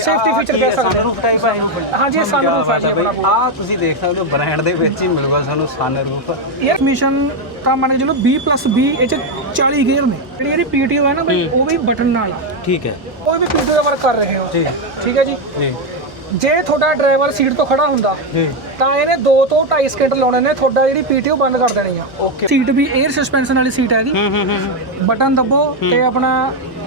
Safety feature ਕਹਿ ਸਕਦੇ ਹਾਂ। ਸਨਰੂਫ ਟਾਈਪ ਆ ਇਹ ਹਾਂਜੀ, sunroof ਹੈ ਜੀ ਆਪਣਾ। ਆ ਤੁਸੀਂ ਦੇਖ ਸਕਦੇ ਹੋ ਬ੍ਰਾਂਡ ਦੇ ਵਿੱਚ ਹੀ ਮਿਲੂਗਾ ਸਾਨੂੰ ਸਨਰੂਫ ਇਹ ਮਿਸ਼ਨ ਤਾਂ ਮੰਨ ਕੇ ਚਲੋ 20 ਪਲੱਸ 20 ਇਹ ਚ 40 ਗੇਅਰ ਨੇ। ਜਿਹੜੀ ਇਹਦੀ ਪੀਟੀਓ ਹੈ ਨਾ ਬਈ ਉਹ ਵੀ ਬਟਨ ਨਾਲ ਠੀਕ ਹੈ। ਉਹ ਵੀ ਪੀਟੀਓ ਦਾ ਵਰਕ ਕਰ ਰਹੇ ਹੋ। ਜੀ। ਠੀਕ ਹੈ ਜੀ? ਜੀ। ਜੇ ਤੁਹਾਡਾ ਡਰਾਈਵਰ ਸੀਟ ਤੋਂ ਖੜਾ ਹੁੰਦਾ ਤਾਂ ਇਹਨੇ 2 ਤੋਂ 2.5 ਸਕਿੰਟ ਲਾਉਣੇ ਨੇ ਤੁਹਾਡਾ ਜਿਹੜੀ ਪੀਟੀਓ ਬੰਦ ਕਰ ਦੇਣੀ ਆ। ਓਕੇ ਸੀਟ ਵੀ 에ਅਰ ਸਸਪੈਂਸ਼ਨ ਵਾਲੀ ਸੀਟ ਹੈ ਇਹਦੀ ਹੂੰ ਹੂੰ ਹੂੰ। ਬਟਨ ਦੱਬੋ ਤੇ ਆਪਣਾ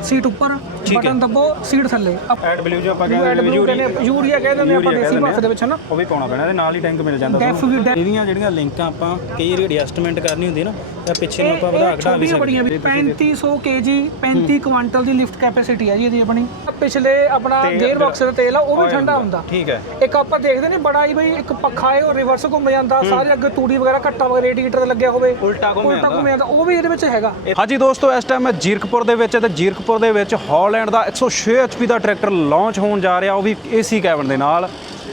ਸੀਟ ਉੱਪਰ। ਠੀਕ ਹੈ। ਬਟਨ ਦੱਬੋ ਸੀਟ ਥੱਲੇ। ਐਡ ਬਲੂ ਜੋ ਆਪਾਂ ਐਡ ਬਲੂ ਕਹਿੰਦੇ ਯੂਰੀਆ ਕਹਿੰਦੇ ਨੇ ਆਪਾਂ ਦੇਸੀ ਕਹਿੰਦੇ ਭਾਸ਼ਾ ਦੇ ਵਿੱਚ ਹਨਾ? ਉਹ ਵੀ ਪਾਉਣਾ ਪੈਣਾ ਤੇ ਨਾਲ ਹੀ ਟੈਂਕ ਮਿਲ ਜਾਂਦਾ ਡੈਫ ਵੀ ਡੈਫ ਇਹਦੀਆਂ ਜਿਹੜੀਆਂ ਲਿੰਕਾਂ ਆਪਾਂ ਕਈ ਵਾਰੀ ਐਡਜਸਟਮੈਂਟ ਕਰਨੀ ਹੁੰਦੀ ਨਾ ਤਾਂ ਪਿੱਛੇ ਨੂੰ ਆਪਾਂ ਵਧਾ ਘਟਾ ਵੀ ਸਕਦੇ ਬੜੀਆਂ ਵੀ 3500 ਕੇਜੀ 35 ਕੁਆਂਟਲ ਦੀ ਲਿਫਟ ਕੈਪੈਸਿਟੀ ਹੈ ਜੀ ਇਹਦੀ ਆਪਣੀ। ਪਿਛਲੇ ਆਪਣਾ ਗੇਅਰ ਬਾਕਸ ਦਾ ਤੇਲ ਆ ਉਹ ਵੀ ਠੰਡਾ ਹੁੰਦਾ। ਠੀਕ ਹੈ। ਇੱਕ ਆਪਾਂ ਦੇਖਦੇ ਨੇ ਬੜਾ ਹੀ ਬਈ ਇੱਕ ਪੱਖਾ ਹੈ ਉਹ ਰਿਵਰਸ ਘੁੰਮ ਜਾਂਦਾ ਸਾਰੇ ਅੱਗੇ ਤੂੜੀ ਵਗੈਰਾ ਘੱਟਾ ਵਗੈਰਾ ਰੇਡੀਏਟਰ ਤੇ ਲੱਗਿਆ ਹੋਵੇ। ਉਲਟਾ ਘੁੰਮ ਜਾਂਦਾ। ਉਹ ਵੀ ਇਹਦੇ ਵਿੱਚ ਹੈਗਾ। ਹਾਂਜੀ ਦੋਸਤੋ ਇਸ ਟਾਈਮ ਮੈਂ ਜੀਰਕਪੁਰ ਦੇ ਵਿੱਚ ਹੈ ਤੇ ਜੀਰਕਪੁਰ ਦੇ ਵਿੱਚ ਹਾਲੈਂਡ ਦਾ 106 HP ਦਾ ਟਰੈਕਟਰ ਲਾਂਚ ਹੋਣ ਜਾ ਰਿਹਾ, ਉਹ ਵੀ AC ਕੈਬਨ ਦੇ ਨਾਲ।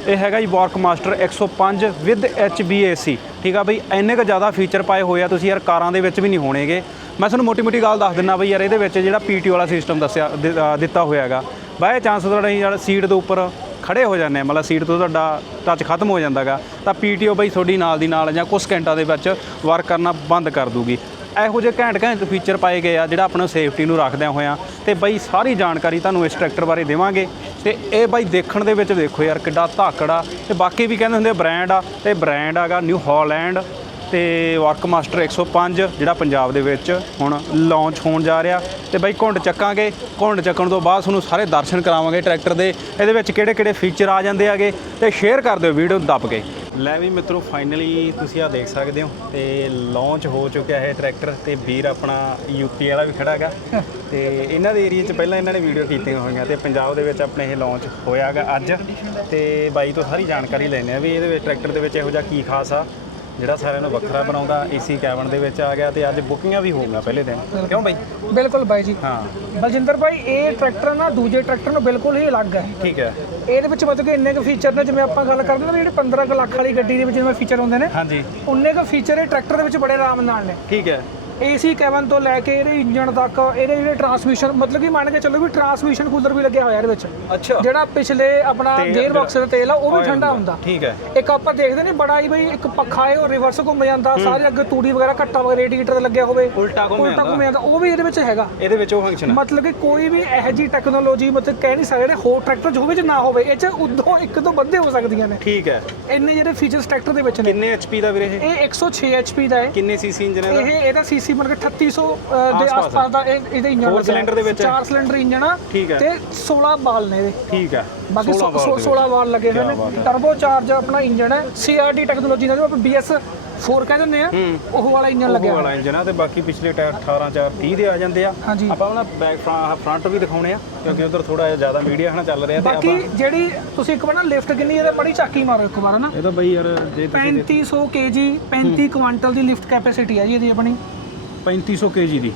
ਇਹ ਹੈਗਾ ਜੀ ਵਾਰਕ ਮਾਸਟਰ 105 ਵਿਦ HBAC ਠੀਕ ਆ ਬਈ, ਇੰਨੇ ਕੁ ਜ਼ਿਆਦਾ ਫੀਚਰ ਪਾਏ ਹੋਏ ਆ ਤੁਸੀਂ ਯਾਰ, ਕਾਰਾਂ ਦੇ ਵਿੱਚ ਵੀ ਨਹੀਂ ਹੋਣੇਗੇ। ਮੈਂ ਤੁਹਾਨੂੰ ਮੋਟੀ ਮੋਟੀ ਗੱਲ ਦੱਸ ਦਿੰਦਾ ਬਈ ਯਾਰ, ਇਹਦੇ ਵਿੱਚ ਜਿਹੜਾ PTO ਵਾਲਾ ਸਿਸਟਮ ਦੱਸਿਆ, ਦਿ- ਦਿੱਤਾ ਹੋਇਆ ਹੈਗਾ। ਬਾਏ ਚਾਂਸ ਤੁਹਾਡਾ ਜਿਹੜਾ ਸੀਟ ਦੇ ਉੱਪਰ ਖੜੇ ਹੋ ਜਾਂਦੇ ਆ, ਮਤਲਬ ਸੀਟ ਤੋਂ ਤੁਹਾਡਾ ਟੱਚ ਖਤਮ ਹੋ ਜਾਂਦਾਗਾ। ਤਾਂ ਪੀਟੀਓ ਬਈ ਤੁਹਾਡੀ ਨਾਲ ਦੀ ਨਾਲ ਜਾਂ ਕੁਝ ਘੰਟਾ ਦੇ ਵਿੱਚ ਵਰਕ ਕਰਨਾ ਬੰਦ ਕਰ ਦੂਗੀ। ਇਹੋ ਜਿਹੇ ਘੈਂਟ ਘੈਂਟ ਫੀਚਰ ਪਾਏ ਗਏ ਆ ਜਿਹੜਾ ਆਪਣਾ ਸੇਫਟੀ ਨੂੰ ਰੱਖਦਿਆਂ ਹੋਇਆਂ। ਤੇ ਬਈ ਸਾਰੀ ਜਾਣਕਾਰੀ ਤੁਹਾਨੂੰ ਇਸ ਟਰੈਕਟਰ ਬਾਰੇ ਦੇਵਾਂਗੇ। ਤੇ ਇਹ ਬਾਈ ਦੇਖਣ ਦੇ ਵਿੱਚ ਦੇਖੋ ਯਾਰ, ਕਿੱਡਾ ਧਾਕੜਾ ਤੇ ਬਾਕੀ ਵੀ ਕਹਿੰਦੇ ਹੁੰਦੇ ਬ੍ਰਾਂਡ ਆ। ਤੇ ਬ੍ਰਾਂਡ ਆਗਾ ਨਿਊ ਹਾਲੈਂਡ ਤੇ ਵਰਕ ਮਾਸਟਰ 105 ਜਿਹੜਾ ਪੰਜਾਬ ਦੇ ਵਿੱਚ ਹੁਣ ਲਾਂਚ ਹੋਣ ਜਾ ਰਿਹਾ। ਤੇ ਬਾਈ ਘੁੰਡ ਚੱਕਾਂਗੇ। ਘੁੰਡ ਚੱਕਣ ਤੋਂ ਬਾਅਦ ਤੁਹਾਨੂੰ ਸਾਰੇ ਦਰਸ਼ਨ ਕਰਾਵਾਂਗੇ ਟਰੈਕਟਰ ਦੇ। ਇਹਦੇ ਵਿੱਚ ਕਿਹੜੇ ਕਿਹੜੇ ਫੀਚਰ ਆ ਜਾਂਦੇ ਆਗੇ ਤੇ ਸ਼ੇਅਰ ਕਰ ਦਿਓ ਵੀਡੀਓ ਦੱਬ ਕੇ। ਲੈ ਵੀ ਮਿੱਤਰੋ ਫਾਈਨਲੀ ਤੁਸੀਂ ਆ ਦੇਖ ਸਕਦੇ ਹੋ ਤੇ ਲਾਂਚ ਹੋ ਚੁੱਕਿਆ ਹੈ ਟਰੈਕਟਰ ਤੇ ਵੀਰ ਆਪਣਾ ਯੂਪੀ ਵਾਲਾ ਵੀ ਖੜਾ ਹੈਗਾ। ਤੇ ਇਹਨਾਂ ਦੇ ਏਰੀਆ 'ਚ ਪਹਿਲਾਂ ਇਹਨਾਂ ਨੇ ਵੀਡੀਓ ਕੀਤੀਆਂ ਹੋਈਆਂ ਤੇ ਪੰਜਾਬ ਦੇ ਵਿੱਚ ਆਪਣੇ ਇਹ ਲਾਂਚ ਹੋਇਆਗਾ ਅੱਜ। ਤੇ ਬਾਈ ਤੋਂ ਸਾਰੀ ਜਾਣਕਾਰੀ ਲੈਣੇ ਆ ਵੀ ਇਹਦੇ ਵਿੱਚ ਟਰੈਕਟਰ ਦੇ ਵਿੱਚ ਇਹੋ ਜਿਹਾ ਕੀ ਖਾਸ ਆ। ਜਿਹੜਾ ਸਾਰਿਆਂ ਨੂੰ ਵੱਖਰਾ ਬਣਾਉਂਦਾ ਏਸੀ ਕੈਬਨ ਦੇ ਵਿੱਚ ਆ ਗਿਆ ਤੇ ਅੱਜ ਬੁਕਿੰਗਾਂ ਵੀ ਹੋ ਗਈਆਂ ਪਹਿਲੇ ਦਿਨ। ਕਿਉਂ ਬਾਈ? ਬਿਲਕੁਲ ਬਾਈ ਜੀ। ਹਾਂ। ਬਲਜਿੰਦਰ ਭਾਈ ਇਹ ਟਰੈਕਟਰ ਨਾ ਦੂਜੇ ਟਰੈਕਟਰ ਨੂੰ ਬਿਲਕੁਲ ਹੀ ਅਲੱਗ ਹੈ। ਠੀਕ ਹੈ। ਇਹਦੇ ਵਿੱਚ ਮਤਲਬ ਕਿ ਇੰਨੇ ਕੁ ਫੀਚਰ ਨੇ ਜਿਵੇਂ ਆਪਾਂ ਗੱਲ ਕਰਦੇ ਨਾ ਜਿਹੜੇ 15 ਕੁ ਲੱਖ ਵਾਲੀ ਗੱਡੀ ਦੇ ਵਿੱਚ ਜਿਵੇਂ ਫੀਚਰ ਹੁੰਦੇ ਨੇ ਹਾਂਜੀ। ਉਨੇ ਕੁ ਫੀਚਰ ਇਹ ਟਰੈਕਟਰ ਦੇ ਵਿੱਚ ਬੜੇ ਆਰਾਮ ਨਾਲ ਨੇ। ਠੀਕ ਹੈ। ਏਸੀ ਕੈਬਨ ਤੋਂ ਲੈ ਕੇ ਇਹਦੇ ਇੰਜਨ ਤੱਕ ਇਹਦੇ ਜਿਹੜੇ ਟਰਾਂਸਮਿਸ਼ਨ ਮਤਲਬ ਕਿ ਮੰਨ ਕੇ ਚੱਲੋ ਵੀ ਟਰਾਂਸਮਿਸ਼ਨ ਕੂਲਰ ਵੀ ਲੱਗਿਆ ਹੋਇਆ ਇਹਦੇ ਵਿੱਚ। ਅੱਛਾ। ਜਿਹੜਾ ਪਿਛਲੇ ਆਪਣਾ ਗੇਅਰ ਬਾਕਸ ਦਾ ਤੇਲ ਆ ਉਹ ਵੀ ਠੰਡਾ ਹੁੰਦਾ। ਠੀਕ ਹੈ। ਇੱਕ ਆਪਾਂ ਦੇਖਦੇ ਨੇ ਬੜਾ ਹੀ ਬਈ ਇੱਕ ਪੱਖਾ ਹੈ ਉਹ ਰਿਵਰਸ ਘੁੰਮ ਜਾਂਦਾ ਸਾਰੇ ਅੱਗੇ ਤੂੜੀ ਵਗੈਰਾ ਘੱਟਾ ਵਗੈਰਾ ਰੇਡੀਏਟਰ ਤੇ ਲੱਗਿਆ ਹੋਵੇ। ਉਲਟਾ ਘੁੰਮ ਜਾਂਦਾ। ਉਹ ਵੀ ਇਹਦੇ ਵਿੱਚ ਹੈਗਾ। ਇਹਦੇ ਵਿੱਚ ਉਹ ਫੰਕਸ਼ਨ ਮਤਲਬ ਕਿ ਕੋਈ ਵੀ ਇਹੋ ਜੀ ਟੈਕਨੋਲੋਜੀ ਮਤਲਬ ਕਹਿ ਨਹੀਂ ਸਕਦੇ ਹੋਰ ਟਰੈਕਟਰ ਜਾਂ ਨਾ ਹੋਵੇ ਇਹ 'ਚ ਉਦੋਂ ਇੱਕ ਤੋਂ ਵੱਧੇ ਹੋ ਸਕਦੀਆਂ ਨੇ। ਠੀਕ ਹੈ। ਇੰਨੇ ਜਿਹੜੇ ਫੀਚਰਸ ਟਰੈਕਟਰ ਦੇ ਵਿੱਚ ਨੇ। ਕਿੰਨੇ HP ਦਾ ਵੀਰੇ ਇਹ? ਇਹ 106 HP ਦਾ ਹੈ। ਕਿੰਨੇ ਸੀਸੀ ਇੰਜਨ ਹੈ ਇਹ ਇਹਦਾ ਸੀਸੀ ਮਤਲਬ ਕਿ 3800 ਅਹ, ਦੇ ਆਸ-ਪਾਸ ਆਸ-ਪਾਸ ਦਾ ਇਹ ਇਹਦੇ ਇੰਜਨ Four cylinder ਦੇ ਵਿੱਚ? 4 ਸਿਲੰਡਰ ਇੰਜਨ ਆ ਠੀਕ ਹੈ। ਤੇ 16 ਬਾਲ ਨੇ ਇਹਦੇ। ਠੀਕ ਹੈ। ਬਾਕੀ 16 ਵਾਟ ਦੇ 16 ਬਾਲ ਲੱਗੇ ਹੋਏ ਨੇ। ਟਰਬੋ ਚਾਰਜ ਆਪਣਾ ਇੰਜਨ ਹੈ। CRD ਟੈਕਨੋਲੋਜੀ ਨਾਲ ਆਪਾਂ BS 4 ਕਹਿ ਦਿੰਦੇ ਆ ਉਹ ਵਾਲਾ ਇੰਜਨ ਲੱਗਿਆ ਉਹ ਹੋਇਆ। ਵਾਲਾ ਇੰਜਨ ਆ ਤੇ ਬਾਕੀ ਪਿਛਲੇ ਟਾਇਰ 18 4 30 ਦੇ ਆ ਜਾਂਦੇ ਆ। ਹਾਂਜੀ। ਆਪਾਂ ਉਹਨਾਂ ਬੈਕ ਫਰੰਟ ਵੀ ਦਿਖਾਉਣੇ ਆ ਕਿਉਂਕਿ ਉਧਰ ਥੋੜਾ ਜਿਹਾ ਜ਼ਿਆਦਾ ਮੀਡੀਆ ਹਨਾ ਚੱਲ ਰਿਹਾ ਤੇ ਬਾਕੀ ਆਪਾਂ ਜਿਹੜੀ ਤੁਸੀਂ ਇੱਕ ਵਾਰ ਨਾ ਲਿਫਟ ਕਿੰਨੀ ਇਹਦੇ ਮੜੀ ਚਾਕੀ ਮਾਰੋ ਇੱਕ ਵਾਰ ਨਾ ਇਹ ਤਾਂ ਬਈ ਯਾਰ ਜੇ ਤੁਸੀਂ 3500 kg 35 ਕੁਆਂਟਲ ਦੀ ਲਿਫਟ ਕੈਪੈਸਿਟੀ ਹੈ ਜੀ ਇਹਦੀ ਆਪਣੀ। 3500 kg ਦੀ।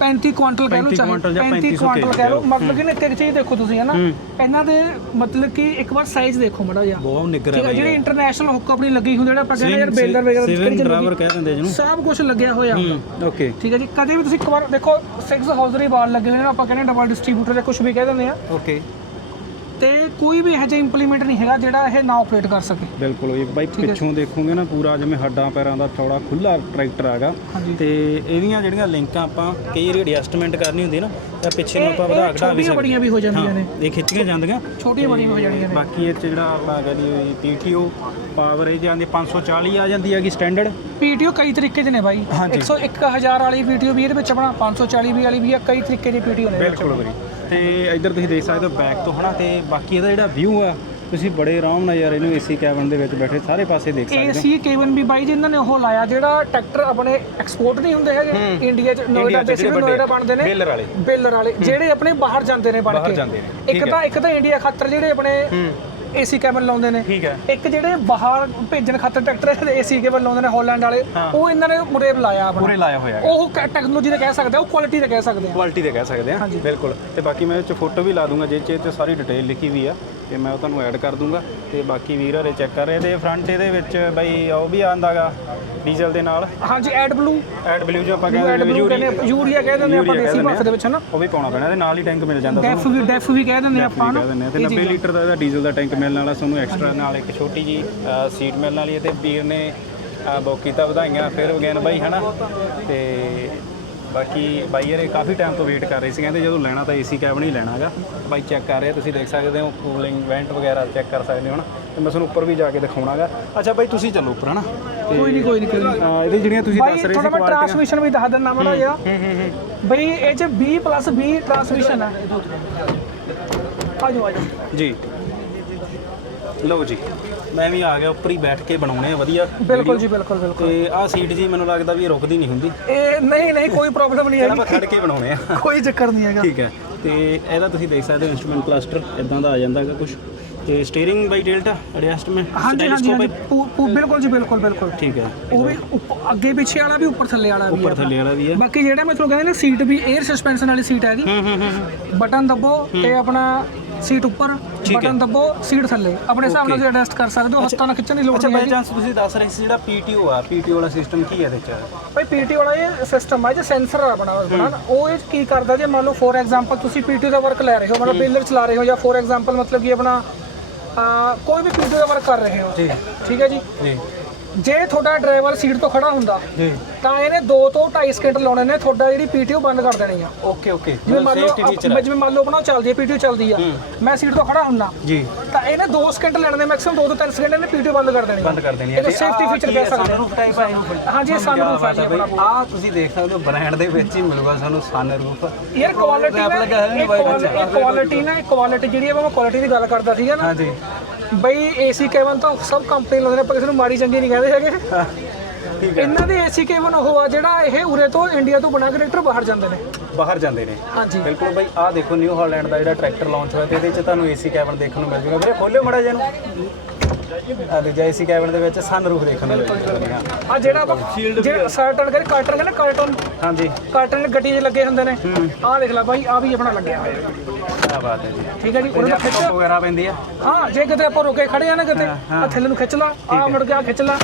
35 ਕੁਆਂਟਲ ਕਹਿ ਲਓ 35 ਚਾਹੇ ਕੁਆਂਟਲ ਜਾਂ 35 3500 ਕੁਆਂਟਲ ਕਹਿ ਲਓ। ਮਤਲਬ ਕਿ ਨਾ ਇੱਕ ਚੀਜ਼ ਦੇਖੋ ਤੁਸੀਂ ਹੈ। ਨਾ ਇਹਨਾਂ ਦੇ ਮਤਲਬ ਕਿ ਇੱਕ ਵਾਰ ਸਾਈਜ਼ ਦੇਖੋ ਮੜਾ ਜਿਹਾ। ਬਹੁਤ ਨਿੱਗਰ ਹੈ ਜਿਹੜੀ ਇੰਟਰਨੈਸ਼ਨਲ ਹੁੱਕ ਆਪਣੀ ਲੱਗੀ ਹੁੰਦੀ ਜਿਹੜਾ ਆਪਾਂ ਕਹਿੰਦੇ ਯਾਰ ਬੇਲਰ ਵਗੈਰਾ ਕਿਹੜੀ ਡਰਾਈਵਰ ਕਹਿ ਦਿੰਦੇ ਜਿਹਨੂੰ। ਸਭ ਕੁਝ ਲੱਗਿਆ ਹੋਇਆ ਹੁੰਦਾ। ਓਕੇ ਠੀਕ ਹੈ ਜੀ ਕਦੇ ਵੀ ਤੁਸੀਂ ਇੱਕ ਵਾਰ ਦੇਖੋ 6 ਹਾਊਜ਼ਰੀ ਬਾਲ ਲੱਗੇ ਹੋਏ ਨੇ ਆਪਾਂ ਕਹਿੰਦੇ ਡਬਲ ਡਿਸਟ੍ਰੀਬਿਊਟਰ ਜਾਂ ਕੁਝ ਵੀ ਕਹਿ ਦਿੰਦੇ ਆ। ਓਕੇ ਤੇ ਕੋਈ ਵੀ ਇਹੋ ਜਿਹਾ ਇੰਪਲੀਮੈਂਟ ਨਹੀਂ ਹੈਗਾ ਜਿਹੜਾ ਇਹ ਨਾ ਆਪਰੇਟ ਕਰ ਸਕੇ। ਬਿਲਕੁਲ ਇਹ ਬਾਈ ਪਿੱਛੋਂ ਦੇਖੋਗੇ ਨਾ ਪੂਰਾ ਜਿਵੇਂ ਹੱਡਾਂ ਪੈਰਾਂ ਦਾ ਚੌੜਾ ਖੁੱਲਾ ਟਰੈਕਟਰ ਹੈਗਾ। ਤੇ ਇਹਦੀਆਂ ਜਿਹੜੀਆਂ ਲਿੰਕਾਂ ਆਪਾਂ ਕਈ ਵਾਰੀ ਐਡਜਸਟਮੈਂਟ ਕਰਨੀ ਹੁੰਦੀ ਨਾ ਤਾਂ ਪਿੱਛੇ ਨੂੰ ਆਪਾਂ ਵਧਾ ਘਟਾ ਵੀ ਬੜੀਆਂ ਵੀ ਹੋ ਜਾਂਦੀਆਂ ਨੇ। ਇਹ ਖਿੱਚੀਆਂ ਜਾਂਦੀਆਂ। ਛੋਟੀਆਂ ਬੜੀਆਂ ਹੋ ਜਾਣੀਆਂ ਨੇ। ਬਾਕੀ ਇਹ 'ਚ ਜਿਹੜਾ ਆਪਾਂ ਕਹਿੰਦੇ ਪੀਟੀਓ ਪਾਵਰ ਇਹ ਜਾਂਦੀ 540 ਆ ਜਾਂਦੀ ਹੈਗੀ ਸਟੈਂਡਰਡ ਪੀਟੀਓ ਕਈ ਤਰੀਕੇ ਦੇ ਨੇ ਬਾਈ। ਹਾਂਜੀ। 101000 ਵਾਲੀ ਪੀਟੀਓ ਵੀ ਇਹਦੇ ਵਿੱਚ ਆਪਣਾ 540 ਵੀ ਵਾਲੀ ਵੀ ਆ ਕਈ ਤਰੀਕੇ ਦੀ ਪੀਟੀਓ ਨੇ। ਬਿਲਕੁਲ ਤੇ ਇੱਧਰ ਤੁਸੀਂ ਦੇਖ ਸਕਦੇ ਹੋ ਬੈਕ ਤੋਂ ਹਨਾ? ਤੇ ਬਾਕੀ ਇਹਦਾ ਜਿਹੜਾ ਵਿਊ ਆ ਤੁਸੀਂ ਬੜੇ ਆਰਾਮ ਨਾਲ ਯਾਰ ਇਹਨੂੰ ਏਸੀ ਕੈਬਨ ਦੇ ਵਿੱਚ ਬੈਠੇ ਸਾਰੇ ਪਾਸੇ ਦੇਖ ਸਕਦੇ ਹੋ। ਏਸੀ ਕੇਵਨ ਵੀ ਬਾਈ ਜਿਨ੍ਹਾਂ ਨੇ ਉਹ ਲਾਇਆ ਜਿਹੜਾ ਟਰੈਕਟਰ ਆਪਣੇ ਐਕਸਪੋਰਟ ਨਹੀਂ ਹੁੰਦੇ ਹੈਗੇ ਇੰਡੀਆ ਚ ਨੋਇਡਾ 'ਚ ਵੱਡੇ ਨੋਇਡਾ ਬਣਦੇ ਨੇ ਬੇਲਰ ਵਾਲੇ। ਬੇਲਰ ਵਾਲੇ ਜਿਹੜੇ ਆਪਣੇ ਬਾਹਰ ਜਾਂਦੇ ਨੇ ਬਣ ਕੇ। ਇੱਕ ਤਾਂ ਇੱਕ ਤਾਂ ਇੰਡੀਆ ਖਾਤਰ ਜਿਹੜੇ ਆਪਣੇ ਏਸੀ ਕੇਬਲ ਲਾਉਂਦੇ ਨੇ। ਠੀਕ ਹੈ। ਇੱਕ ਜਿਹੜੇ ਬਾਹਰ ਭੇਜਣ ਖਾਤਰ ਟਰੈਕਟਰ ਏਸੀ ਕੇਬਲ ਲਾਉਂਦੇ ਨੇ ਹਾਲੈਂਡ ਵਾਲੇ ਉਹ ਇਹਨਾਂ ਨੇ ਮੁਰੇ ਲਾਇਆ ਆਪਣਾ। ਪੂਰੇ ਲਾਇਆ ਹੋਇਆ ਉਹ ਟੈਕਨੋਲੋਜੀ ਦਾ ਕਹਿ ਸਕਦੇ ਆ ਉਹ ਕੁਆਲਿਟੀ ਦਾ ਕਹਿ ਸਕਦੇ ਆ। ਕੁਆਲਿਟੀ ਦੇ ਕਹਿ ਸਕਦੇ ਆ। ਬਿਲਕੁਲ। ਤੇ ਬਾਕੀ ਮੈਂ ਇਹ ਚ ਫੋਟੋ ਵੀ ਲਾ ਦੂੰਗਾ ਜਿਹ ਚ 'ਚ ਸਾਰੀ ਡਿਟੇਲ ਲਿਖੀ ਵੀ ਆ। ਤੇ ਮੈਂ ਉਹ ਤੁਹਾਨੂੰ ਐਡ ਕਰ ਦੂੰਗਾ ਤੇ ਬਾਕੀ ਵੀਰ ਹਰੇ ਚੈੱਕ ਕਰ ਰਹੇ ਤੇ ਫਰੰਟ ਇਹਦੇ ਵਿੱਚ ਬਈ ਉਹ ਵੀ ਆਂਦਾਗਾ ਡੀਜ਼ਲ ਦੇ ਨਾਲ। ਹਾਂਜੀ ਐਡ ਬਲੂ ਐਡ ਬਲੂ ਜੋ ਆਪਾਂ ਕਹਿੰਦੇ ਬਲੂ ਯੂਰੀ ਕਹਿੰਦੇ ਯੂਰੀਆ ਕਹਿ ਦਿੰਦੇ ਆਪਾਂ ਯੂਰੀਆ ਦੇਸੀ ਭਾਸ਼ਾ ਦੇ ਵਿੱਚ ਹਨਾ? ਉਹ ਵੀ ਪਾਉਣਾ ਪੈਣਾ ਤੇ ਨਾਲ ਹੀ ਟੈਂਕ ਮਿਲ ਜਾਂਦਾ ਡੈਫ ਵੀ ਡੈਫ ਵੀ ਕਹਿ ਦਿੰਦੇ ਆਪਾਂ ਆ। ਤੇ 90 ਲੀਟਰ ਦਾ ਇਹਦਾ ਡੀਜ਼ਲ ਦਾ ਟੈਂਕ ਮਿਲਣ ਵਾਲਾ ਤੁਹਾਨੂੰ ਐਕਸਟਰਾ ਨਾਲ ਇੱਕ ਛੋਟੀ ਜੀ ਸੀਟ ਮਿਲਣ ਵਾਲੀ ਹੈ ਤੇ ਵੀਰ ਨੇ ਬੁੱਕ ਕੀਤਾ ਵਧਾਈਆਂ ਫਿਰ ਅਗੇਨ ਬਾਈ ਹਨਾ? ਤੇ ਬਾਕੀ ਬਾਈ ਯਾਰ ਇਹ ਕਾਫੀ ਟਾਈਮ ਤੋਂ ਵੇਟ ਕਰ ਰਹੇ ਸੀ ਕਹਿੰਦੇ ਜਦੋਂ ਲੈਣਾ ਤਾਂ ਏਸੀ ਕੈਬਨ ਹੀ ਲੈਣਾਗਾ। ਬਾਈ ਚੈੱਕ ਕਰ ਰਹੇ ਤੁਸੀਂ ਦੇਖ ਸਕਦੇ ਹੋ ਕੂਲਿੰਗ ਵੈਂਟ ਵਗੈਰਾ ਚੈੱਕ ਕਰ ਸਕਦੇ ਹੋ ਹਨਾ ਤੇ ਮੈਂ ਤੁਹਾਨੂੰ ਉੱਪਰ ਵੀ ਜਾ ਕੇ ਦਿਖਾਉਣਾਗਾ। ਅੱਛਾ ਬਾਈ ਤੁਸੀਂ ਚੱਲੋ ਉੱਪਰ ਹਨਾ? ਕੋਈ ਨਹੀਂ ਕੋਈ ਨਹੀਂ ਇਹਦੀ ਜਿਹੜੀਆਂ ਤੁਸੀਂ ਦੱਸ ਰਹੇ ਥੋੜਾ ਸੀ ਮੈਂ ਕੁਆਲਿਟੀਆਂ ਟਰਾਂਸਮਿਸ਼ਨ ਵੀ ਦੱਸ ਦਿੰਦਾ ਮਾੜਾ ਜਿਹਾ। ਹੂੰ ਹੂੰ ਹੂੰ। ਬਈ ਇਹ ਚ 20 ਪਲੱਸ 20 ਟਰਾਂਸਮਿਸ਼ਨ ਹੈ ਆ ਜਾਓ ਆ ਜਾਓ ਜੀ। ਲਓ ਜੀ। ਮੈਂ ਵੀ ਆ ਗਿਆ ਉੱਪਰ ਹੀ ਬੈਠ ਕੇ ਬਣਾਉਣੇ ਆ ਵਧੀਆ। ਬਿਲਕੁਲ ਜੀ ਬਿਲਕੁਲ ਬਿਲਕੁਲ। ਤੇ ਆਹ ਸੀਟ ਜੀ ਮੈਨੂੰ ਲੱਗਦਾ ਵੀ ਇਹ ਰੁਕਦੀ ਨਹੀਂ ਹੁੰਦੀ। ਇਹ ਨਹੀਂ ਨਹੀਂ ਕੋਈ ਪ੍ਰੋਬਲਮ ਨਹੀਂ ਆਪਾਂ ਹੈਗੀ। ਖੜ ਕੇ ਬਣਾਉਣੇ ਆ। ਕੋਈ ਚੱਕਰ ਨਹੀਂ ਹੈਗਾ। ਠੀਕ ਹੈ। ਤੇ ਇਹਦਾ ਤੁਸੀਂ ਦੇਖ ਸਕਦੇ ਹੋ ਇਨਸਟਰੂਮੈਂਟ ਕਲਸਟਰ ਇਦਾਂ ਦਾ ਆ ਜਾਂਦਾ ਹੈਗਾ ਕੁਝ ਤੇ ਸਟੀਅਰਿੰਗ ਬਾਈ ਡੈਲਟਾ ਐਡਜਸਟਮੈਂਟ ਹਾਂਜੀ ਹਾਂਜੀ ਹਾਂਜੀ। ਪੂ- ਪੂ- ਬਿਲਕੁਲ ਜੀ ਬਿਲਕੁਲ ਬਿਲਕੁਲ। ਠੀਕ ਹੈ। ਉਹ ਵੀ ਉੱਪ- ਅੱਗੇ ਪਿੱਛੇ ਵਾਲਾ ਵੀ ਉੱਪਰ ਥੱਲੇ ਵਾਲਾ ਵੀ ਉੱਪਰ ਹੈ। ਥੱਲੇ ਵਾਲਾ ਵੀ ਹੈ। ਬਾਕੀ ਜਿਹੜਾ ਮੈਂ ਤੁਹਾਨੂੰ ਕਹਿੰਦਾ ਨਾ ਸੀਟ ਵੀ 에ਅਰ ਸਸਪੈਂਸ਼ਨ ਵਾਲੀ ਸੀਟ ਹੈਗੀ। ਹੂੰ ਹੂੰ ਹੂੰ ਬਟਨ ਦੱਬੋ ਤੇ ਆਪਣਾ ਸੀਟ ਉੱਪਰ। ਬਟਨ ਦੱਬੋ ਸੀਟ ਥੱਲੇ। ਆਪਣੇ ਹਿਸਾਬ ਨਾਲ ਤੁਸੀਂ ਐਡਜਸਟ ਕਰ ਸਕਦੇ ਹੋ ਹੱਥਾਂ ਨਾਲ ਖਿੱਚਣ ਦੀ ਲੋੜ ਅੱਛਾ ਨਹੀਂ ਬਾਈ ਹੈਗੀ। ਚਾਂਸ ਤੁਸੀਂ ਦੱਸ ਰਹੇ ਸੀ ਜਿਹੜਾ ਪੀਟੀਓ ਆ ਪੀਟੀਓ ਵਾਲਾ ਸਿਸਟਮ ਕੀ ਹੈ ਇਹਦੇ ਚ? ਭਾਈ ਪੀਟੀ ਵਾਲਾ ਇਹ ਸਿਸਟਮ ਹੈ ਜੇ ਸੈਂਸਰ ਆ ਬਣਾ ਬਣਾ ਉਹ ਇਹ ਕੀ ਕਰਦਾ ਜੇ ਮੰਨ ਲਓ ਫੋਰ ਐਗਜ਼ਾਮਪਲ ਤੁਸੀਂ ਪੀਟੀ ਦਾ ਵਰਕ ਲੈ ਰਹੇ ਹੋ ਮਤਲਬ ਪਿਲਰ ਚਲਾ ਰਹੇ ਹੋ ਜਾਂ ਫੋਰ ਐਗਜ਼ਾਮਪਲ ਮਤਲਬ ਕਿ ਆਪਣਾ ਆ, ਕੋਈ ਵੀ ਪੀਟੀ ਦਾ ਵਰਕ ਕਰ ਰਹੇ ਹੋ। ਜੀ। ਠੀਕ ਹੈ ਜੀ? ਜੀ। ਜੇ ਤੁਹਾਡਾ ਡਰਾਈਵਰ ਸੀਟ ਤੋਂ ਖੜਾ ਹੁੰਦਾ ਜੀ। ਤਾਂ ਇਹਨੇ 2 ਤੋਂ 2.5 ਸਕਿੰਟ ਲਾਉਣੇ ਨੇ ਤੁਹਾਡਾ ਜਿਹੜੀ ਪੀਟੀਓ ਬੰਦ ਕਰ ਦੇਣੀ ਆ। ਓਕੇ ਓਕੇ ਜਿਵੇਂ ਮੰਨ ਲਓ ਆਪ- ਜਿਵੇਂ ਮੰਨ ਲਓ ਆਪਣਾ ਚੱਲਦੀ ਹੈ ਪੀਟੀਓ ਚੱਲਦੀ ਆ। ਮੈਂ ਸੀਟ ਤੋਂ ਖੜਾ ਹੁੰਨਾ। ਜੀ। ਤਾਂ ਇਹਨੇ 2 ਸਕਿੰਟ ਲੈਣੇ ਨੇ ਮੈਕਸਿਮਮ 2 ਤੋਂ 3 ਸਕਿੰਟ ਇਹਨੇ ਪੀਟੀਓ ਬੰਦ ਕਰ ਦੇਣੀ ਬੰਦ ਕਰ ਦੇਣੀ ਹੈ ਇਹਨੂੰ ਸੇਫਟੀ ਫੀਚਰ ਕਹਿ ਸਕਦੇ ਹਾਂ ਸਨਰੂਫ ਟਾਈਪ ਆ ਇਹ ਹਾਂਜੀ ਇਹ sunroof ਆ ਜੀ ਆਪਣਾ। ਆ ਤੁਸੀਂ ਦੇਖ ਸਕਦੇ ਹੋ ਬ੍ਰਾਂਡ ਦੇ ਵਿੱਚ ਹੀ ਮਿਲੂਗਾ ਸਾਨੂੰ ਸਨਰੂਫ ਯਾਰ ਕੁਆਲਿਟੀ ਨਾ ਇਹ ਇਹ ਕੁਆਲਿਟੀ ਨਾ ਕੁਆਲਿਟੀ ਜਿਹੜੀ ਆ ਮੈਂ ਕੁਆਲਿਟੀ ਦੀ ਗੱਲ ਕਰਦਾ ਸੀਗਾ ਨਾ। ਹਾਂਜੀ। ਬਈ ਏਸੀ ਕੇਵਨ ਤਾਂ ਸਭ ਕੰਪਨੀ ਲਾਉਂਦੇ ਨੇ ਆਪਾਂ ਕਿਸੇ ਨੂੰ ਮਾੜੀ ਚੰਗੀ ਨਹੀਂ ਕਹਿੰਦੇ ਹੈਗੇ। ਠੀਕ ਹੈ। ਇਹਨਾਂ ਦੇ ਏਸੀ ਕੇਵਨ ਉਹ ਆ ਜਿਹੜਾ ਇਹ ਉਰੇ ਤੋਂ ਇੰਡੀਆ ਤੋਂ ਬਣਾ ਕੇ ਟਰੈਕਟਰ ਬਾਹਰ ਜਾਂਦੇ ਨੇ। ਬਾਹਰ ਜਾਂਦੇ ਨੇ। ਹਾਂਜੀ। ਬਿਲਕੁਲ ਬਾਈ ਆਹ ਦੇਖੋ ਨਿਊ ਹਾਲੈਂਡ ਦਾ ਜਿਹੜਾ ਟਰੈਕਟਰ ਲਾਂਚ ਹੋਇਆ ਤੇ ਇਹਦੇ ਵਿੱਚ ਤੁਹਾਨੂੰ ਏਸੀ ਕੈਬਨ ਦੇਖਣ ਨੂੰ ਮਿਲ ਜੂਗਾ। ਵੀਰੇ ਖੋਲਿਓ ਮੜਾ ਜਿਹਾ ਨੂੰ ਦੂਜਾ ਏਸੀ ਕੈਬਨ ਦੇ ਵਿੱਚ ਸਨਰੂਫ ਦੇਖਣ ਨੂੰ ਆ ਜਿਹੜਾ ਆਪਾਂ ਜਿਹੜਾ ਸਰਟਨ ਕਹਿੰਦੇ ਕਾਰਟਨ ਕਹਿੰਦੇ ਕਾਰਟਨ ਹਾਂਜੀ। ਕਾਰਟਨ ਗੱਡੀ 'ਚ ਲੱਗੇ ਹੁੰਦੇ ਨੇ। ਆਹ ਦੇਖ ਲੈ ਬਾਈ ਆ ਵੀ ਆਪਣਾ ਲੱਗਿਆ ਹੋਇਆ। ਕੀ ਬਾਤ ਹੈ ਜੀ। ਠੀਕ ਹੈ ਜੀ ਉਹਦੇ ਨਾਲ ਖਿੱਚ ਵਗੈਰਾ ਪੈਂਦੀ ਆ। ਹਾਂ ਜੇ ਕਿਤੇ ਆਪਾਂ ਰੁਕੇ ਖੜੇ ਆ ਨਾ ਕਿਤੇ ਆ ਥੱਲੇ ਨੂੰ ਖਿੱਚ ਲਾ ਆ ਮੁੜ ਕੇ ਆ ਖਿੱਚ ਲਾ।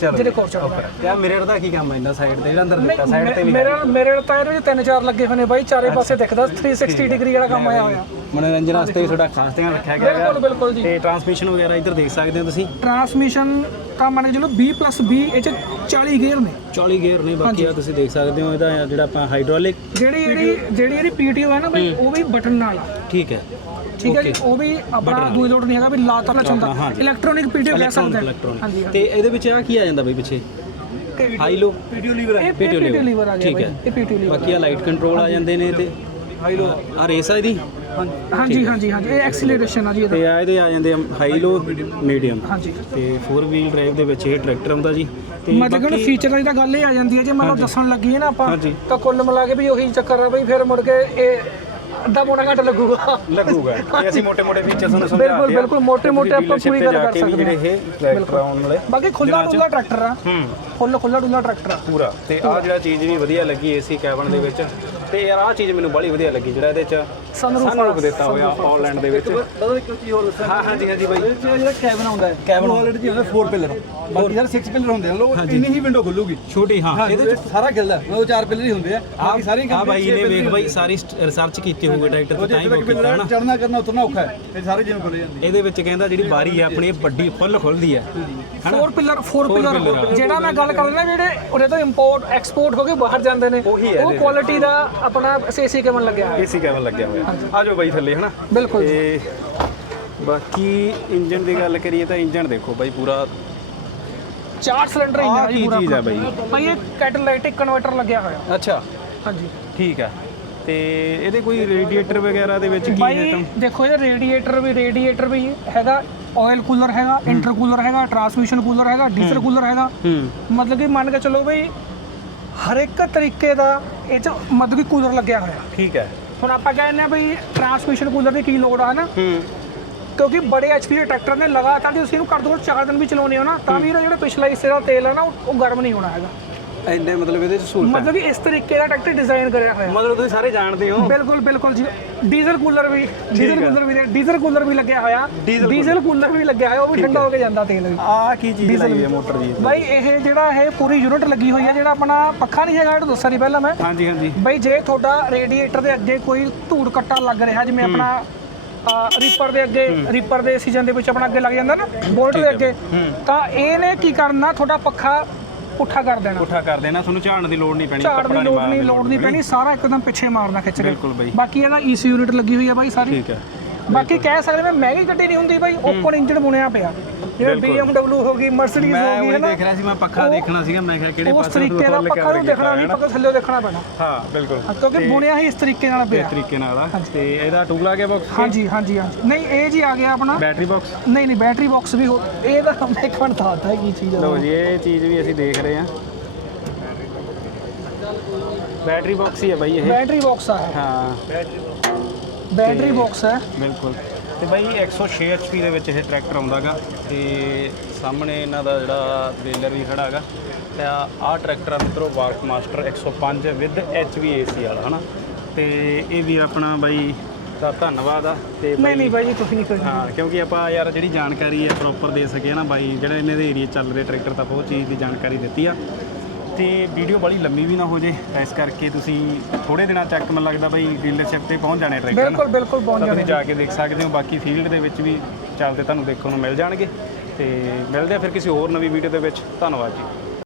ਜਿਹੜੇ ਕੋਲ ਚੜਦਾ ਯਾ ਮਿਰਰ ਦਾ ਕੀ ਕੰਮ ਹੈ ਸਾਈਡ ਤੇ? ਜਿਹੜਾ ਅੰਦਰ ਦਿੱਤਾ ਸਾਈਡ ਤੇ ਵੀ ਮੇਰੇ ਮੇਰੇ ਟਾਇਰ ਵਿੱਚ ਤਿੰਨ ਚਾਰ ਲੱਗੇ ਹੋਏ ਨੇ ਬਾਈ ਚਾਰੇ ਪਾਸੇ ਦਿਖਦਾ 360 ਡਿਗਰੀ ਵਾਲਾ ਕੰਮ ਆਇਆ ਹੋਇਆ। ਮਨੋਰੰਜਨ ਵਾਸਤੇ ਵੀ ਤੁਹਾਡਾ ਖਾਸ ਧਿਆਨ ਰੱਖਿਆ ਗਿਆ ਬਿਲਕੁਲ ਬਿਲਕੁਲ ਜੀ। ਤੇ ਟਰਾਂਸਮਿਸ਼ਨ ਵਗੈਰਾ ਇੱਧਰ ਦੇਖ ਸਕਦੇ ਹੋ ਤੁਸੀਂ? ਟਰਾਂਸਮਿਸ਼ਨ ਤਾਂ ਮੰਨ ਕੇ ਚਲੋ 20 20 ਇਹ ਚ 40 ਗੇਅਰ ਨੇ। 40 ਗੇਅਰ ਨੇ ਬਾਕੀ ਆ ਤੁਸੀਂ ਦੇਖ ਸਕਦੇ ਹੋ ਇਹਦਾ ਜਿਹੜਾ ਆਪਾਂ ਹਾਈਡ੍ਰੋਲਿਕ ਜਿਹੜੀ ਜਿਹੜੀ ਜਿਹੜੀ ਇਹਦੀ ਪੀਟੀਓ ਹੈ ਨਾ ਬਾਈ ਉਹ ਵੀ ਬਟਨ ਨਾਲ ਆ। ਠੀਕ ਹੈ। ਠੀਕ ਹੈ ਜੀ ਉਹ ਵੀ ਆਪਣਾ ਦੂਈ ਲੋਡ ਨਹੀਂ ਹੈਗਾ ਵੀ ਲਾਤਾ ਨਾ ਚੁੰਦਾ ਹਾਂਜੀ। ਇਲੈਕਟ੍ਰੋਨਿਕ ਪੀਟੀਓ ਕਹਿ ਸਕਦੇ ਹਾਂ। ਇਲੈਕਟ੍ਰੋਨਿਕ ਹਾਂਜੀ ਤੇ ਇਹਦੇ ਵਿੱਚ ਆ ਕੀ ਆ ਜਾਂਦਾ ਬਈ ਪਿੱਛੇ? ਹਾਈ ਲੋ ਪੀਟੀਓ ਲੀਵਰ ਇਹ ਪੀਟੀਓ ਲੀਵਰ ਆ ਗਿਆ ਠੀਕ ਬਾਈ ਹੈ। ਇਹ ਪੀਟੀਓ ਲੀਵਰ ਬਾਕੀ ਆ ਲਾਈਟ ਕੰਟਰੋਲ ਆ ਜਾਂਦੇ ਨੇ ਤੇ ਹਾਈ ਲੋ ਆ ਰੇਸ ਆ ਇਹਦੀ? ਹਾਂਜੀ। ਹਾਂਜੀ ਹਾਂਜੀ ਇਹ ਐਕਸੀਲਰੇਸ਼ਨ ਆ ਜੀ ਤੇ ਆ ਇਹਦੇ ਆ ਜਾਂਦੇ ਆ ਹਾਈ ਲੋ ਮੀਡੀਅਮ ਹਾਂਜੀ। ਤੇ 4 ਵੀਲ ਡਰਾਈਵ ਦੇ ਵਿੱਚ ਇਹ ਟਰੈਕਟਰ ਆਉਂਦਾ ਜੀ। ਤੇ ਮਤਲਬ ਬਾਕੀ- ਫੀਚਰਾਂ ਦੀ ਤਾਂ ਗੱਲ ਇਹ ਆ ਜਾਂਦੀ ਹੈ ਜੇ ਮੰਨ ਦੱਸਣ ਲੱਗੀ ਨਾ ਆਪਾਂ ਤਾਂ ਕੁੱਲ ਮਿਲਾ ਕੇ ਵੀ ਉਹੀ ਚੱਕਰ ਆ ਬਈ ਫਿਰ ਮੁੜ ਕੇ ਇਹ ਅੱਧਾ ਮੋਣਾ ਘੰਟਾ ਲੱਗੂਗਾ। ਲੱਗੂਗਾ। ਤੇ ਅਸੀਂ ਮੋٹے-ਮੋٹے ਫੀਚਰ ਤੁਹਾਨੂੰ ਸਮਝਾ ਬਿਲਕੁਲ, ਬਿਲਕੁਲ, ਮੋਟੇ-ਮੋਟੇ ਆਪਾਂ ਪੂਰੀ ਗੱਲ ਕਰ ਸਕਦੇ ਹਾਂ। ਜਿਹੜੇ ਇਹ ਟਰੈਕਟਰ ਆਉਣ ਵਾਲੇ ਬਾਕੀ ਖੁੱਲਾ ਡੁੱਲਾ ਟਰੈਕਟਰ ਆ। ਹੂੰ। ਖੁੱਲਾ ਖੁੱਲਾ ਡੁੱਲਾ ਟਰੈਕਟਰ ਆ। ਪੂਰਾ। ਤੇ ਆਹ ਜਿਹੜਾ ਚੀਜ਼ ਵੀ ਵਧੀਆ ਲੱਗੀ ਏਸੀ ਕੈਬਨ ਦੇ ਵਿੱਚ ਤੇ ਯਾਰ ਆਹ ਚੀਜ਼ ਮੈਨੂੰ ਬੜੀ ਵਧੀਆ ਲੱਗੀ ਜਿਹੜਾ ਇਹਦੇ ਚ ਸਨਰੂਫ ਦਿੱਤਾ ਹੋਇਆ ਆਨਲਾਈਨ ਦੇ ਵਿੱਚ। ਬਦਲ ਇੱਕ ਚੀਜ਼ ਹੋਰ ਦੱਸਾਂ। ਹਾਂ ਹਾਂਜੀ ਹਾਂਜੀ ਬਾਈ। ਜਿਹੜਾ ਕੈਬਨ ਆਉਂਦਾ ਹੈ। ਕੈਬਨ ਆਲਰੇਡੀ ਜੀ ਹੁੰਦਾ 4 ਪਿਲਰ ਬਾਕੀ ਯਾਰ 6 ਪਿਲਰ ਹੁੰਦੇ ਨੇ ਲੋਕ ਇੰਨੀ ਹੀ ਵਿੰਡੋ ਖੁੱਲੂਗੀ। ਛੋਟੀ ਹਾਂ। ਹਾਂ ਇਹਦੇ ਵਿੱਚ ਸਾਰਾ ਖਿਲਦਾ ਉਹ ਚਾਰ ਪਿਲਰ ਹੀ ਹੁੰਦੇ ਆ। ਬਾਕੀ ਸਾਰੀ ਆ ਬਾਈ ਨੇ ਵੇਖ ਬਾਈ ਸਾਰੀ ਰਿਸਰਚ ਕੀਤੀ ਹੋਊਗੀ ਟਰੈਕਟਰ ਤੇ ਤਾਂ ਹੀ ਉਹ ਹਨਾ ਚੜਨਾ ਕਰਨਾ ਉਤਰਨਾ ਔਖਾ ਹੈ। ਤੇ ਸਾਰੇ ਜਿਵੇਂ ਖੁੱਲੇ ਜਾਂਦੇ ਇਹਦੇ ਵਿੱਚ ਕਹਿੰਦਾ ਜਿਹੜੀ ਬਾਰੀ ਹੈ ਆਪਣੀ ਵੱਡੀ ਫੁੱਲ ਖੁੱਲਦੀ ਹੈ। ਫੋਰ ਪਿਲਰ ਫੋਰ ਪਿਲਰ ਜਿਹੜਾ ਮੈਂ ਗੱਲ ਕਰ ਰਿਹਾ ਜਿਹੜੇ ਉਹਦੇ ਤੋਂ ਇੰਪੋਰਟ ਐਕਸਪੋਰਟ ਹੋ ਕੇ ਬਾਹਰ ਜਾਂਦੇ ਨੇ ਉਹੀ ਹੈ ਉਹ ਕੁਆਲਿਟੀ ਦਾ ਆਪਣਾ ਸੀਸੀ ਕੇਵਨ ਲੱਗਿਆ ਹੋਇਆ। ਏਸੀ ਕੈਬਨ ਲੱਗਿਆ ਹੋਇਆ। ਆ ਜਾਓ ਬਾਈ ਥੱਲੇ ਹਨਾ? ਬਿਲਕੁਲ। ਤੇ ਬਾਕੀ ਇੰਜਨ ਦੀ ਗੱਲ ਕਰੀਏ ਤਾਂ ਇੰਜਨ ਦੇਖੋ ਬਾਈ ਪੂਰਾ। ਚਾਰ ਸਿਲੰਡਰ ਆਹ ਇੰਜਨ ਹੈ ਕੀ ਜੀ ਪੂਰਾ ਚੀਜ਼ ਹੈ ਆਪਣਾ। ਬਾਈ? ਭਾਈ ਇਹ ਕੈਟਾਲਾਈਟਿਕ ਕਨਵਰਟਰ ਲੱਗਿਆ ਹੋਇਆ। ਅੱਛਾ। ਹਾਂਜੀ। ਠੀਕ ਹੈ। ਤੇ ਇਹਦੇ ਕੋਈ ਰੇਡੀਏਟਰ ਵਗੈਰਾ ਦੇ ਵਿੱਚ ਕੀ ਭਾਈ ਸਿਸਟਮ ਦੇਖੋ ਇਹ ਰੇਡੀਏਟਰ ਵੀ ਰੇਡੀਏਟਰ ਵੀ ਹੈਗਾ ਆਇਲ ਕੂਲਰ ਹੈਗਾ ਇੰਟਰ ਕੂਲਰ ਹੈਗਾ ਟਰਾਂਸਮਿਸ਼ਨ ਕੂਲਰ ਹੈਗਾ ਡੀਜ਼ਲ ਕੂਲਰ ਹੈਗਾ। ਮਤਲਬ ਕਿ ਮੰਨ ਕੇ ਚੱਲੋ ਬਈ ਹਰ ਇੱਕ ਤਰੀਕੇ ਦਾ ਇਹ ਚ ਮਤਲਬ ਕਿ ਕੂਲਰ ਲੱਗਿਆ ਹੋਇਆ। ਠੀਕ ਹੈ। ਹੁਣ ਆਪਾਂ ਕਹਿੰਦੇ ਆ ਬਈ ਟਰਾਂਸਮਿਸ਼ਨ ਕੂਲਰ ਦੀ ਕੀ ਲੋੜ ਆ ਨਾ? ਕਿਉਂਕਿ ਬੜੇ ਐਚਪੀ ਦੇ ਟਰੈਕਟਰ ਨੇ ਲਗਾਤਾਰ ਜੇ ਤੁਸੀਂ ਇਹਨੂੰ ਕਰ ਦੋ 4 ਦਿਨ ਵੀ ਚਲਾਉਨੇ ਹੋ ਨਾ ਤਾਂ ਵੀ ਇਹਦਾ ਜਿਹੜਾ ਪਿਛਲਾ ਹਿੱਸੇ ਦਾ ਤੇਲ ਹੈ ਨਾ ਉਹ ਗਰਮ ਨਹੀਂ ਹੋਣਾ ਹੈਗਾ। ਇੰਨੇ ਮਤਲਬ ਇਹਦੇ ਚ ਸਹੂਲਤਾਂ ਮਤਲਬ ਕਿ ਇਸ ਤਰੀਕੇ ਦਾ ਟਰੈਕਟਰ ਡਿਜ਼ਾਈਨ ਕਰਿਆ ਹੋਇਆ। ਮਤਲਬ ਤੁਸੀਂ ਸਾਰੇ ਜਾਣਦੇ ਹੋ। ਬਿਲਕੁਲ ਬਿਲਕੁਲ ਜੀ। ਡੀਜ਼ਲ ਕੂਲਰ ਵੀ ਡੀਜ਼ਲ। ਕੂਲਰ ਵੀ ਡੀਜ਼ਲ ਕੂਲਰ ਵੀ ਲੱਗਿਆ ਹੋਇਆ। ਡੀਜ਼ਲ ਕੂਲਰ ਵੀ ਲੱਗਿਆ ਹੋਇਆ ਉਹ ਵੀ ਠੰਡਾ ਹੋ। ਕੇ ਜਾਂਦਾ ਤੇਲ ਵੀ। ਆਹ ਕੀ ਚੀਜ਼ ਲਾਈ ਹੈ ਮੋਟਰ ਜੀ ਬਾਈ ਇਹ ਜਿਹੜਾ ਇਹ ਪੂਰੀ ਯੂਨਿਟ ਲੱਗੀ ਹੋਈ ਹੈ ਜਿਹੜਾ ਆਪਣਾ ਪੱਖਾ ਨਹੀਂ ਹੈਗਾ ਇਹ ਦੱਸਿਆ ਨਹੀਂ ਪਹਿਲਾਂ ਮੈਂ। ਹਾਂਜੀ ਹਾਂਜੀ। ਬਈ ਜੇ ਤੁਹਾਡਾ ਰੇਡੀਏਟਰ ਦੇ ਅੱਗੇ ਕੋਈ ਧੂੜ ਕੱਟਾ ਲੱਗ ਰਿਹਾ ਜਿਵੇਂ ਆਪਣਾ ਰੀਪਰ ਦੇ ਅੱਗੇ ਰੀਪਰ ਦੇ ਸੀਜ਼ਨ ਦੇ ਵਿੱਚ ਆਪਣਾ ਅੱਗੇ ਲੱਗ ਜਾਂਦਾ ਨਾ ਬੋਲਟ ਦੇ ਅੱਗੇ ਤਾਂ ਇਹਨੇ ਕੀ ਕਰਨਾ ਤੁਹਾਡਾ ਪੱਖਾ ਪੁੱਠਾ ਕਰ ਦੇਣਾ। ਪੁੱਠਾ ਕਰ ਦੇਣਾ ਤੁਹਾਨੂੰ ਝਾੜਨ ਦੀ ਲੋੜ ਨਹੀਂ ਪੈਣੀ ਝਾੜ ਦੀ ਲੋੜ ਨਹੀਂ ਲੋੜ ਨਹੀਂ ਪੈਣੀ ਸਾਰਾ ਇੱਕਦਮ ਪਿੱਛੇ ਮਾਰਨਾ ਖਿੱਚ ਕੇ। ਬਿਲਕੁਲ ਬਾਈ। ਬਾਕੀ ਇਹਦਾ ਈਸੀ ਯੂਨਿਟ ਲੱਗੀ ਹੋਈ ਹੈ ਬਾਈ ਸਾਰੀ। ਠੀਕ ਹੈ। ਬਾਕੀ ਕਹਿ ਸਕਦੇ ਮੈਂ ਮਹਿੰਗੀ ਗੱਡੀ ਨਹੀਂ ਹੁੰਦੀ ਬਾਈ ਓਪਨ ਇੰਜਨ ਬੁਣਿਆ ਪਿਆ। ਜਿਵੇਂ BMW ਹੋ ਗਈ ਮਰਸੀਡੀਜ਼ ਮੈਂ ਹੋ ਗਈ ਹੈ ਨਾ ਦੇਖ ਰਿਹਾ ਸੀ ਮੈਂ ਪੱਖਾ ਦੇਖਣਾ ਸੀਗਾ ਮੈਂ ਕਿਹਾ ਕਿਹੜੇ ਉਸ ਪਾਸੇ ਤਰੀਕੇ ਦਾ ਪੱਕਾ ਨੂੰ ਦੇਖਣਾ ਨਹੀਂ ਪੱਕਾ ਥੱਲੇ ਦੇਖਣਾ ਪੈਣਾ। ਹਾਂ ਬਿਲਕੁਲ। ਕਿਉਂਕਿ ਬੁਣਿਆ ਹੀ ਇਸ ਤਰੀਕੇ ਨਾਲ ਇਸ ਪਿਆ ਤਰੀਕੇ ਨਾਲ ਆ। ਤੇ ਇਹਦਾ ਆ ਗਿਆ ਬਾਕਸ ਹਾਂਜੀ ਹਾਂਜੀ ਹਾਂਜੀ ਨਹੀਂ ਇਹ ਜੀ ਆ ਗਿਆ ਆਪਣਾ। ਬੈਟਰੀ ਬਾਕਸ ਨਹੀਂ ਨਹੀਂ ਬੈਟਰੀ ਬਾਕਸ ਵੀ ਹੋ ਇਹ ਤਾਂ ਮੈਂ ਇੱਕ ਮਿੰਟ ਦੱਸਦਾ ਕੀ ਚੀਜ਼ ਲਓ ਹੈ ਜੀ ਇਹ ਚੀਜ਼ ਵੀ ਅਸੀਂ ਦੇਖ ਰਹੇ ਹਾਂ। ਬੈਟਰੀ ਬਾਕਸ ਹੀ ਹੈ ਬਾਈ ਇਹ। ਬੈਟਰੀ ਬਾਕਸ ਆ। ਹੈ। ਹਾਂ ਬੈਟਰੀ ਬਾਕਸ ਹੈ। ਬਿਲਕੁਲ। ਤੇ ਬਾਈ 106 HP ਦੇ ਵਿੱਚ ਇਹ ਟਰੈਕਟਰ ਆਉਂਦਾਗਾ ਤੇ ਸਾਹਮਣੇ ਇਹਨਾਂ ਦਾ ਜਿਹੜਾ ਬੇਲਰ ਵੀ ਖੜਾ ਹੈਗਾ ਤੇ ਆਹ ਟਰੈਕਟਰ ਆ ਮਿੱਤਰੋ ਵਾਰਕ ਮਾਸਟਰ 105 ਵਿਦ HVAC ਵਾਲਾ ਹਨਾ? ਤੇ ਇਹ ਵੀ ਆਪਣਾ ਬਾਈ ਦਾ ਧੰਨਵਾਦ ਆ ਤੇ ਨਹੀਂ ਨਹੀਂ ਬਾਈ ਜੀ ਤੁਸੀਂ ਨਹੀਂ ਕਰਨੀ ਹਾਂ ਕਿਉਂਕਿ ਆਪਾਂ ਯਾਰ ਜਿਹੜੀ ਜਾਣਕਾਰੀ ਹੈ ਪ੍ਰੋਪਰ ਦੇ ਸਕੇ ਨਾ ਬਾਈ ਜਿਹੜਾ ਇਹਨਾਂ ਦੇ ਏਰੀਆ ਚੱਲ ਰਹੇ ਟਰੈਕਟਰ ਤਾਂ ਬਹੁਤ ਚੀਜ਼ ਦੀ ਜਾਣਕਾਰੀ ਦਿੱਤੀ ਆ। ਤੇ ਵੀਡੀਓ ਬੜੀ ਲੰਮੀ ਵੀ ਨਾ ਹੋ ਜੇ ਤਾਂ ਇਸ ਕਰਕੇ ਤੁਸੀਂ ਥੋੜੇ ਦਿਨਾਂ ਚੱਕ ਮੈਨੂੰ ਲੱਗਦਾ ਬਾਈ ਡੀਲਰਸ਼ਿਪ ਤੇ ਪਹੁੰਚ ਜਾਣੇ ਟਰੈਕਟਰ ਬਿਲਕੁਲ ਬਿਲਕੁਲ ਪਹੁੰਚ ਜਾਣੇ ਤੁਸੀਂ ਜਾ ਕੇ ਦੇਖ ਸਕਦੇ ਹੋ ਬਾਕੀ ਫੀਲਡ ਦੇ ਵਿੱਚ ਵੀ ਚੱਲਦੇ ਤੁਹਾਨੂੰ ਦੇਖਣ ਨੂੰ ਮਿਲ ਜਾਣਗੇ। ਤੇ ਮਿਲਦੇ ਆ ਫਿਰ ਕਿਸੇ ਹੋਰ ਨਵੀਂ ਵੀਡੀਓ ਦੇ ਵਿੱਚ। ਧੰਨਵਾਦ ਜੀ।